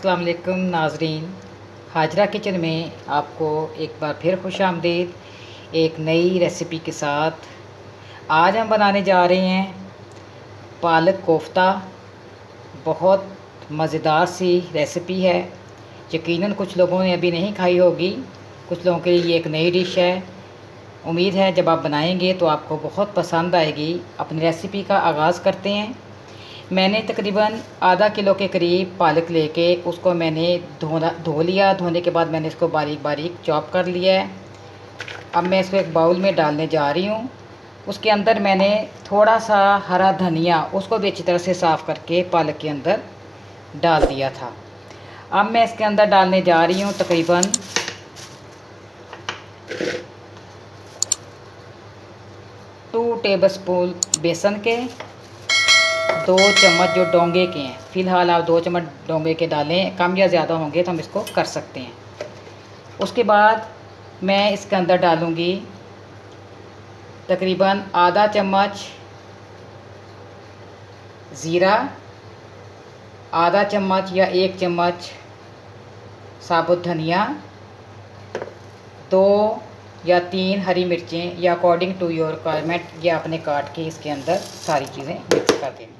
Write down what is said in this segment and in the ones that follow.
अस्सलाम वालेकुम नाजरीन। हाजरा किचन में आपको एक बार फिर खुश आमदीद एक नई रेसिपी के साथ। आज हम बनाने जा रहे हैं पालक कोफ्ता। बहुत मज़ेदार सी रेसिपी है। यकीनन कुछ लोगों ने अभी नहीं खाई होगी, कुछ लोगों के लिए ये एक नई डिश है। उम्मीद है जब आप बनाएंगे तो आपको बहुत पसंद आएगी। अपनी रेसिपी का आगाज़ करते हैं। मैंने तकरीबन आधा किलो के करीब पालक लेके उसको मैंने धो लिया। धोने के बाद मैंने इसको बारीक बारीक चॉप कर लिया है। अब मैं इसको एक बाउल में डालने जा रही हूँ। उसके अंदर मैंने थोड़ा सा हरा धनिया, उसको भी अच्छी तरह से साफ़ करके पालक के अंदर डाल दिया था। अब मैं इसके अंदर डालने जा रही हूँ तकरीबन 2 टेबलस्पून बेसन के, 2 चम्मच जो डोंगे के हैं। फ़िलहाल आप 2 चम्मच डोंगे के डालें, कम या ज़्यादा होंगे तो हम इसको कर सकते हैं। उसके बाद मैं इसके अंदर डालूँगी तकरीबन आधा चम्मच ज़ीरा, आधा चम्मच या 1 चम्मच साबुत धनिया, 2 या 3 हरी मिर्चें या अकॉर्डिंग टू योर रिक्वायरमेंट, या अपने काट के इसके अंदर सारी चीज़ें मिक्स कर देंगे।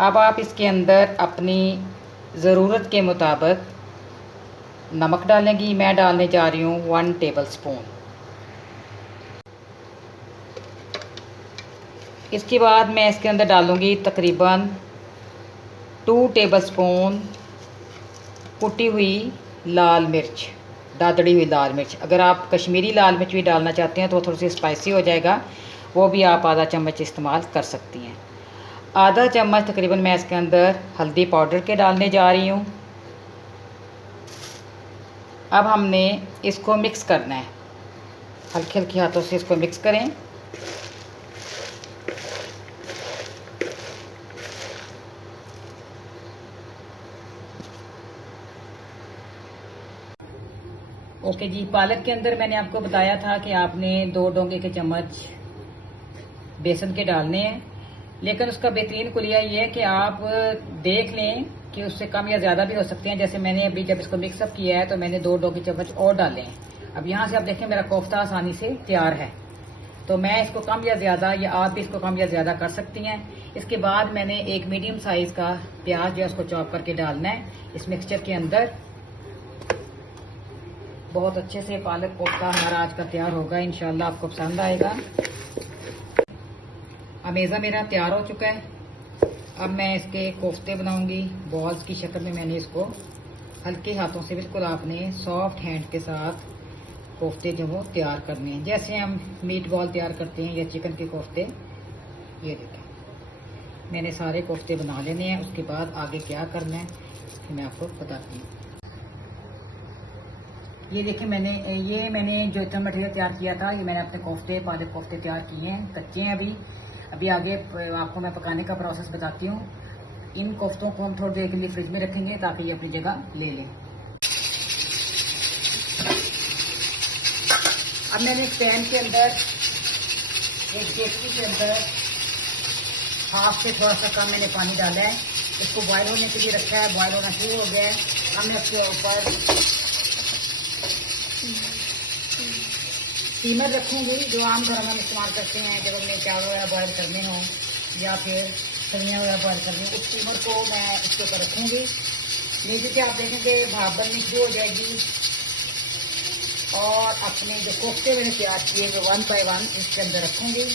अब आप इसके अंदर अपनी ज़रूरत के मुताबिक नमक डालेंगी। मैं डालने जा रही हूँ 1 टेबलस्पून। इसके बाद मैं इसके अंदर डालूँगी तकरीबन 2 टेबलस्पून कुटी हुई लाल मिर्च, दादड़ी हुई लाल मिर्च। अगर आप कश्मीरी लाल मिर्च भी डालना चाहते हैं तो थोड़ी सी स्पाइसी हो जाएगा, वो भी आप आधा चम्मच इस्तेमाल कर सकती हैं। आधा चम्मच तकरीबन मैं इसके अंदर हल्दी पाउडर के डालने जा रही हूँ। अब हमने इसको मिक्स करना है, हल्के हल्के हाथों से इसको मिक्स करें। ओके जी, पालक के अंदर मैंने आपको बताया था कि आपने 2 डोंगे के चम्मच बेसन के डालने हैं, लेकिन उसका बेहतरीन कुलिया ये है कि आप देख लें कि उससे कम या ज़्यादा भी हो सकते हैं। जैसे मैंने अभी जब इसको मिक्सअप किया है तो मैंने 2 डोंगे चम्मच और डाले हैं। अब यहाँ से आप देखें मेरा कोफ्ता आसानी से तैयार है, तो मैं इसको कम या ज़्यादा, या आप भी इसको कम या ज़्यादा कर सकती हैं। इसके बाद मैंने एक मीडियम साइज़ का प्याज जो है उसको चॉप करके डालना है इस मिक्सचर के अंदर। बहुत अच्छे से पालक कोफ्ता हमारा आज का तैयार होगा, इंशाल्लाह आपको पसंद आएगा। अमेज़ा मेरा तैयार हो चुका है। अब मैं इसके कोफ्ते बनाऊंगी। बॉल्स की शक्ल में मैंने इसको हल्के हाथों से, बिल्कुल आपने सॉफ्ट हैंड के साथ कोफ्ते जो वो तैयार करने हैं, जैसे हम मीट बॉल तैयार करते हैं या चिकन के कोफ्ते। ये देखें, मैंने सारे कोफ्ते बना लेने हैं। उसके बाद आगे क्या करना है कि मैं आपको बताती हूँ। ये देखिए, मैंने जो इतना मटेरियल तैयार किया था, ये मैंने अपने कोफ्ते, पालक कोफ्ते तैयार किए हैं। कच्चे हैं अभी आगे आपको मैं पकाने का प्रोसेस बताती हूँ। इन कोफ्तों को हम थोड़ी देर के लिए फ्रिज में रखेंगे ताकि ये अपनी जगह ले लें। अब मैंने एक पैन के अंदर, एक डेगची के अंदर हाफ से थोड़ा सा कम मैंने पानी डाला है। इसको बॉयल होने के लिए रखा है। बॉयल होना शुरू हो गया है। अब मैं उसके ऊपर स्टीमर रखूँगी, जो आम घर में हम इस्तेमाल करते हैं जब हमने चावल वगैरह बॉयल करने हों या फिर सब्जियाँ वगैरह बॉयल करनी हो। उस स्टीमर को मैं इसके ऊपर रखूँगी। नीचे से आप देखेंगे भाप बननी शुरू हो जाएगी और अपने जो कोफ्ते मैंने तैयार किए वो 1 बाय 1 इसके अंदर रखूँगी।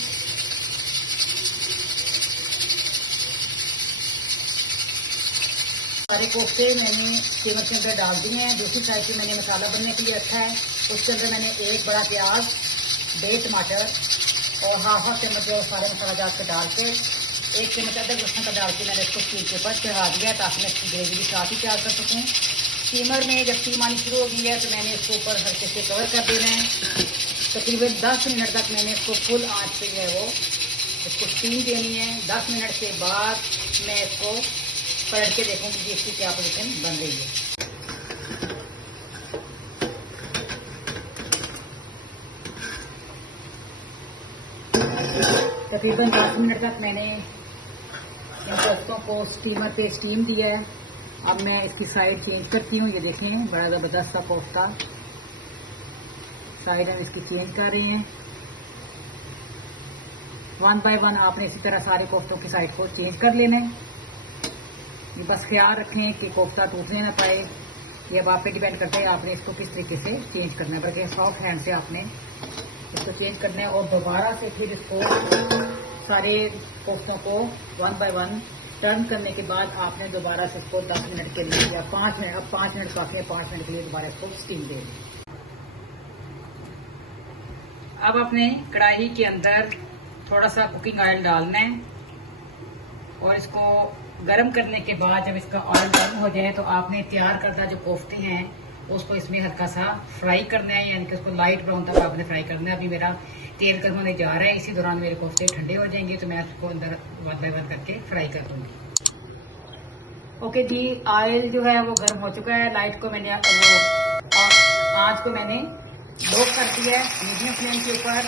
सारे कोफ्ते मैंने स्टीमर के अंदर डाल दिए हैं। दूसरी साइड से मैंने मसाला बनने के लिए रखा है। उसके अंदर मैंने 1 बड़ा प्याज, 1 टमाटर और हाफ चम्मच जो सारे मसाला जात के डाल के 1 चम्मच अदरक लहसुन का डाल के मैंने इसको स्टीम के ऊपर चढ़ा दिया ताकि मैं इसकी ग्रेवी भी साथ ही तैयार कर सकूँ। स्टीमर में जब स्टीम आनी शुरू हो गई है तो मैंने इसको ऊपर हल्के से कवर कर देना है। तकरीबन 10 मिनट तक मैंने इसको फुल आँच पे जो है वो इसको स्टीम देनी है। 10 मिनट के बाद मैं इसको पलट के देखूँगी कि इसकी क्या पोजीशन बन रही है। तकरीबन 10 मिनट तक मैंने इन कोफ्तों को स्टीमर पे स्टीम दिया है। अब मैं इसकी साइड चेंज करती हूँ। ये देखें बड़ा ज़बरदस्त सा कोफ्ता, साइड हम इसकी चेंज कर रही हैं। 1 बाय 1 आपने इसी तरह सारे कोफ्तों की साइड को चेंज कर लेना है। ये बस ख्याल रखें कि कोफ्ता टूटने ना पाए। ये अब आप पे डिपेंड करता है आपने इसको किस तरीके से चेंज करना है, बल्कि सॉफ्ट हैंड से आपने इसको चेंज करना है। और दोबारा से फिर इसको सारे कोफ्तों को 1 बाय 1 टर्न करने के बाद आपने दोबारा से इसको 10 मिनट के लिए या 5 मिनट, अब 5 मिनट काफी है, 5 मिनट के लिए दोबारा इसको स्टीम दे दें। अब अपने कढ़ाई के अंदर थोड़ा सा कुकिंग ऑयल डालना है और इसको गर्म करने के बाद जब इसका ऑयल गर्म हो जाए तो आपने तैयार करदा जो कोफ्ते हैं उसको इसमें हल्का सा फ्राई करना है, यानी कि उसको लाइट ब्राउन तक आपने फ्राई करना है। अभी मेरा तेल गर्म होने जा रहा है, इसी दौरान मेरे कोफ्ते ठंडे हो जाएंगे तो मैं उसको अंदर 1 बाय 1 करके फ्राई कर दूंगी। ओके जी, ऑयल जो है वो गर्म हो चुका है। लाइट को मैंने आंच को मैंने लो कर दिया है मीडियम फ्लेम के ऊपर।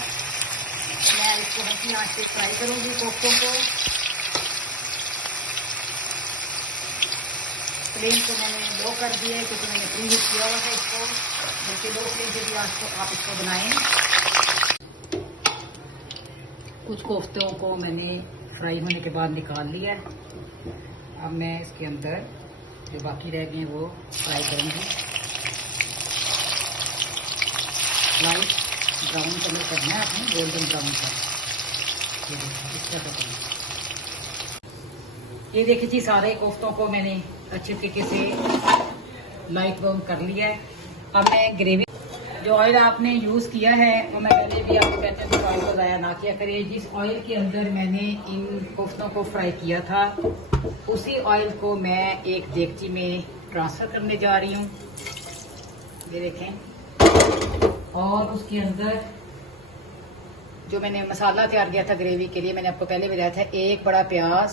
मैं इसको हल्की आंच पे फ्राई करूंगी कोफ्तों को। फ्लेम को मैंने लो कर दिया है क्योंकि मैंने प्री हीट किया हुआ था इसको, बल्कि लो फ्लेम पे भी आप इसको बनाएं। कुछ कोफ्तों को मैंने फ्राई होने के बाद निकाल लिया है। अब मैं इसके अंदर जो बाकी रह गए हैं वो फ्राई करूंगी। लाइट ब्राउन कलर करना है आपने, गोल्डन ब्राउन कलर। ये देखिए इस तरह का। ये देखिए जी, सारे कोफ्तों को मैंने अच्छे तरीके से लाइट ब्राउन कर लिया है। अब मैं ग्रेवी, जो ऑयल आपने यूज किया है वो मैं पहले भी आपको कहते हैं ऑयल को ज़ाया ना किया करिए। जिस ऑयल के अंदर मैंने इन कोफ्तों को फ्राई किया था उसी ऑयल को मैं एक देगची में ट्रांसफर करने जा रही हूँ। ये देखें। और उसके अंदर जो मैंने मसाला तैयार किया था ग्रेवी के लिए, मैंने आपको पहले बताया था, 1 बड़ा प्याज,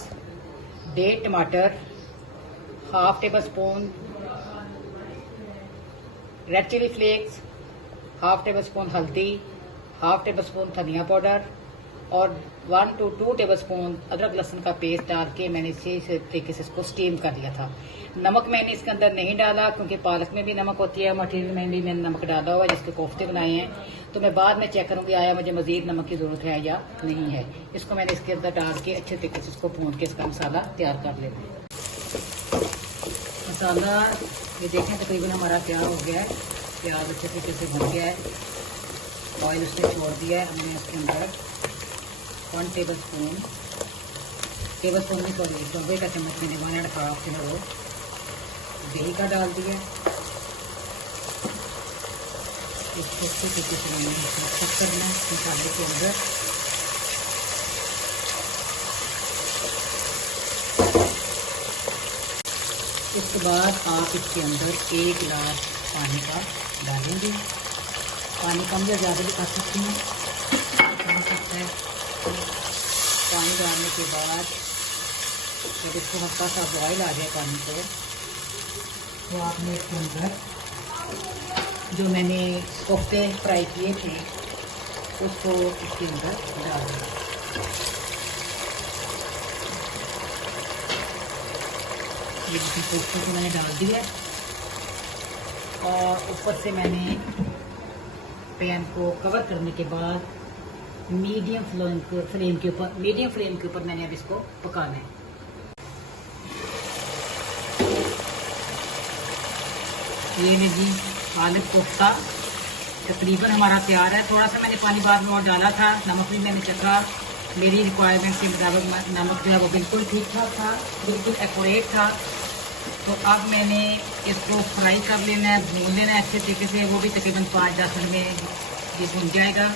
1.5 टमाटर, 1/2 tablespoon red chilli flakes, 1/2 tablespoon हल्दी, 1/2 टेबल स्पून धनिया पाउडर और 1 to 2 टेबल स्पून अदरक लहसुन का पेस्ट डाल के मैंने इसी तरीके से इसको स्टीम कर लिया था। नमक मैंने इसके अंदर नहीं डाला क्योंकि पालक में भी नमक होती है, मटेरियल में भी मैंने नमक डाला हुआ है जिसके कोफ्ते बनाए हैं। तो मैं बाद में चेक करूंगी आया मुझे मजीद नमक की जरूरत है या नहीं है। इसको मैंने इसके अंदर डाल के अच्छे तरीके से इसको भून के इसका मसाला तैयार कर लेते हैं। मसाला ये देखें तकरीबन हमारा तैयार हो गया है। प्याज अच्छे तरीके से भुन गया है, ऑयल उसने छोड़ दिया है। हमने इसके अंदर 1 टेबल स्पून में सॉरी चौबे का चम्मच मैंने 1.5 जो है वो दही का डाल दिया। इसको अच्छे तरीके से मैंने मिक्स करना है मसाले के अंदर। उसके बाद आप इसके अंदर 1 गिलास पानी का डालेंगे। पानी कम या ज़्यादा भी कर सकते हैं, हो सकता है। पानी डालने के बाद जब इसको हल्का सा बॉयल आ जाए पानी को, तो आपने इसके अंदर जो मैंने कोफ्ते फ्राई किए थे उसको इसके अंदर डाल दें। ये कोफ्ते को मैंने डाल दिया और ऊपर से मैंने पैन को कवर करने के बाद मीडियम फ्लेम के ऊपर मैंने अब इसको पकाना है। ये जी पालक कोफ्ता तकरीबन हमारा तैयार है। थोड़ा सा मैंने पानी बाद में और डाला था, नमक भी मैंने चखा, मेरी रिक्वायरमेंट के मुताबिक नमक जो है वो बिल्कुल ठीक ठाक था, बिल्कुल एक्यूरेट था। तो अब मैंने इसको फ्राई कर लेना है, भून लेना है अच्छे तरीके से। वो भी तकरीबन 5-10 मिनट में ये भून जाएगा।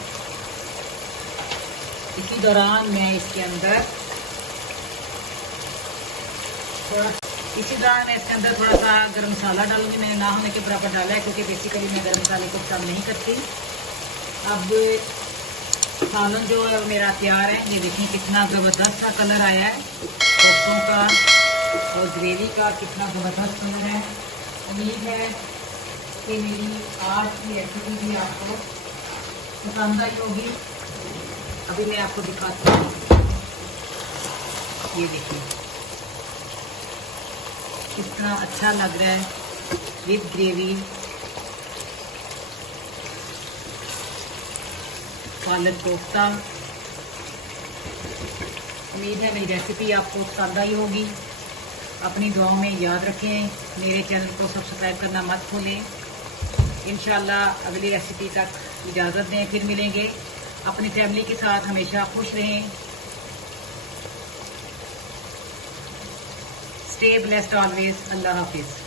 इसी दौरान मैं इसके अंदर थोड़ा सा गरम मसाला डालूंगी। मैंने ना होने के बराबर डाला है क्योंकि बेसिकली मैं गरम मसाले को पसंद नहीं करती। अब सालन जो है मेरा तैयार है। ये देखिए कितना ज़बरदस्त सा कलर आया है कोफ्तों का और ग्रेवी का, कितना ज़बरदस्त कलर है। उम्मीद है कि मेरी आज की रेसिपी भी आपको पसंद आई होगी। अभी मैं आपको दिखाती हूँ। ये देखिए कितना अच्छा लग रहा है विद ग्रेवी। पालक कोफ्ता। उम्मीद है मेरी रेसिपी आपको पसंद आई होगी। अपनी दुआओं में याद रखें। मेरे चैनल को सब्सक्राइब करना मत भूलें। इंशाल्लाह अगली रेसिपी तक इजाज़त दें, फिर मिलेंगे। अपनी फैमिली के साथ हमेशा खुश रहें। Stay blessed always. अल्लाह हाफिज़।